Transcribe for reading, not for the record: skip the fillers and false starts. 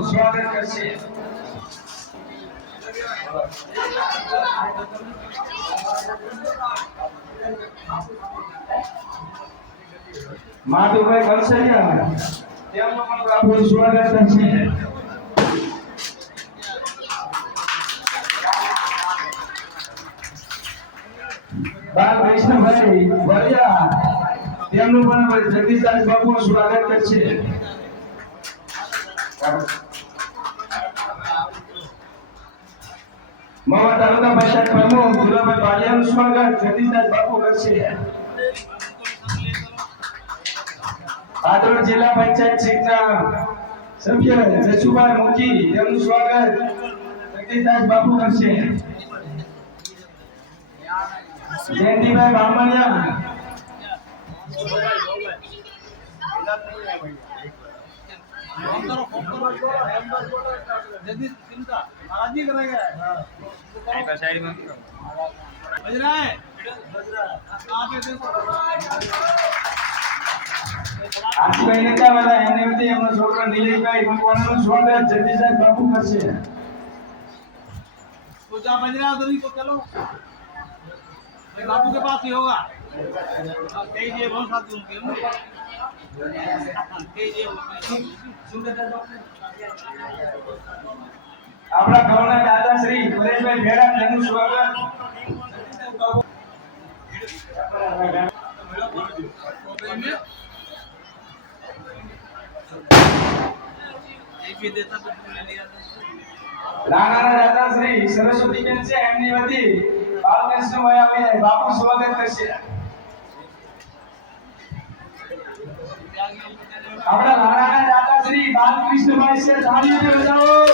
સ્વાગત કરશે માધુભાઈ કલસરિયા તેમનું પણ આપણું સ્વાગત કરશે બાલ વૈષ્ણવભાઈ વરિયા તેમનું પણ જગદીશદાસ બાપુ સ્વાગત કરશે મવા તાલુકા પંચાયત પ્રમુખ ગુલાબભાઈ બાલિયાનું સ્વાગત જગદીશદાસ બાપુ કરશે આદરોડ જિલ્લા પંચાયત શિક્ષણ સભ્ય જસુભાઈ મોજી તેમનું સ્વાગત જગદીશદાસ બાપુ કરશે જયંતિભાઈ બામણિયા जगदीश चिंता महाराज जी करेंगे एक साइड में बज रहा है आप ये देखो આશીભાઈ નેતા વાળા એમને વતી એમનો છોકરો નિલેશભાઈ મકવાણાનું સ્વાગત જગદીશદાસ બાપુ કરશે तो जा बज रहा है तो नहीं तो चलो बापू के पास ही होगा कई जी बहुत साथ उनके कई जी આપણા ગૌના દાદા શ્રી પરેશભાઈ ભેડા તેમનું સ્વાગત નાના દાદા શ્રી સરસ્વતીબેન છે એમની વતી બાલકૃષ્ણ મયાબેન બાપુ સ્વાગત કરશે આપણા નાના દાદા શ્રી બાલકૃષ્ણભાઈ છે તાળીઓ બજાવો